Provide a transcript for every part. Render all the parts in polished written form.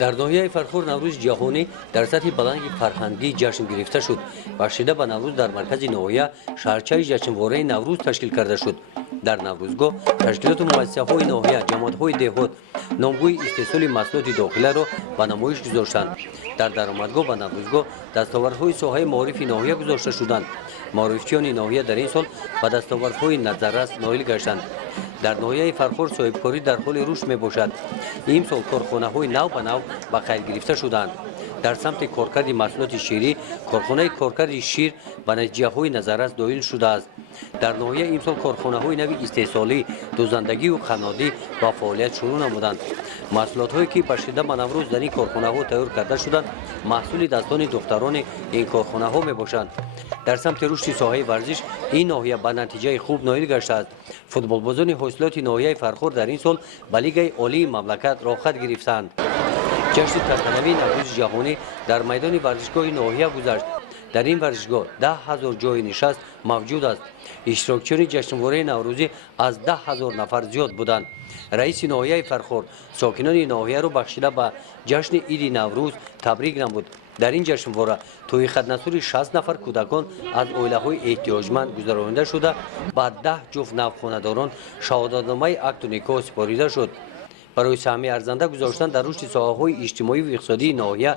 در ناحیه فرخور نوروز جهانی در سطح بلند فرهنگی جشن گرفته شد و شیده به نوروز در مرکز ناحیه شهرچه جشنواره نوروز تشکیل کرده شد. در نوروزگاه تشکیلات مؤسسه‌های ناحیه، جماعت‌های دهات نامگوی استحصال محصولات داخلی را به نمایش گذاشتند. در درآمدگاه و نوروزگاه دستاوردهای ساحه معارف ناحیه گذاشته شدند. معارفچیان ناحیه در این سال به دستاوردهای نظررس نائل گشتند. در ناحیه فرخور صاحبکاری در حال رشد میباشد. این سال کارخانه‌های نو به نو به قید گرفته شدند. در سمت کارکرد محصولات شیری، کارخانه کارکرد شیر به نتیجه‌های نظررس دایل شده است. در ناحیه امسال کارخانه‌های نوی استحصالی، دوزندگی و قنادی با فعالیت شروع نمودند. محصولات‌هایی که به شدت به نوروز در این کارخانه‌ها تیار کرده شدند، محصول دستان دختران این کارخانه‌ها میباشند. در سمت رشد ساحه ورزش این ناحیه به نتیجه خوب نائل گشته است. فوتبالبازان حاصلات ناحیه فرخور در این سال به لیگ عالی مملکت را خط گرفتند. جشن تنتنوی نوروز جهانی در میدان ورزشگاه ناحیه گذشت. در این ورزشگاه 10,000 جای نشست موجود است. اشتراکچیان جشنواره نوروزی از 10,000 نفر زیاد بودند. رئیس ناحیه فرخور ساکنان ناحیه را بخشیده به جشن عید نوروز تبریک نمود. در این جشنواره توی خدنسور 60 نفر کودکان از عائله‌های احتیاجمند گذرانده شده با 10 جفت نوخانه‌داران شهادتنامه عقد و نکاح سپاریده شد. برای سهمی ارزنده گذاشتن در رشد ساحه‌های اجتماعی و اقتصادی ناحیه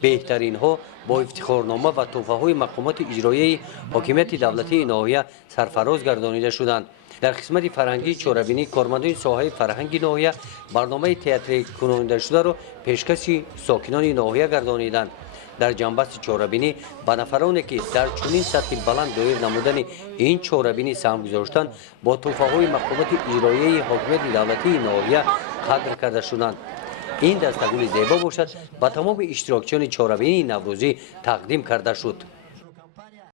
بهترین ها با افتخارنامه و تحفه‌های مقامات اجرایی حاکمیت دولتی ناحیه سرفراز گردانیده شدند. در قسمت فرهنگی چاره‌بینی کارمندان ساحه فرهنگی ناحیه برنامه تئاتری کننده شده را پیشکش ساکنان ناحیه گردانیدند. در جنبش چاره‌بینی به نفرانی که در چنین سطح بلند دایر نمودن این چاره‌بینی سهم گذاشتند با تحفه‌های مقامات اجرایی حاکمیت دولتی ناحیه قدر کرده شدند. این دستگل زیبا باشد به تمام اشتراکچیان چاره‌بینی نوروزی تقدیم کرده شد.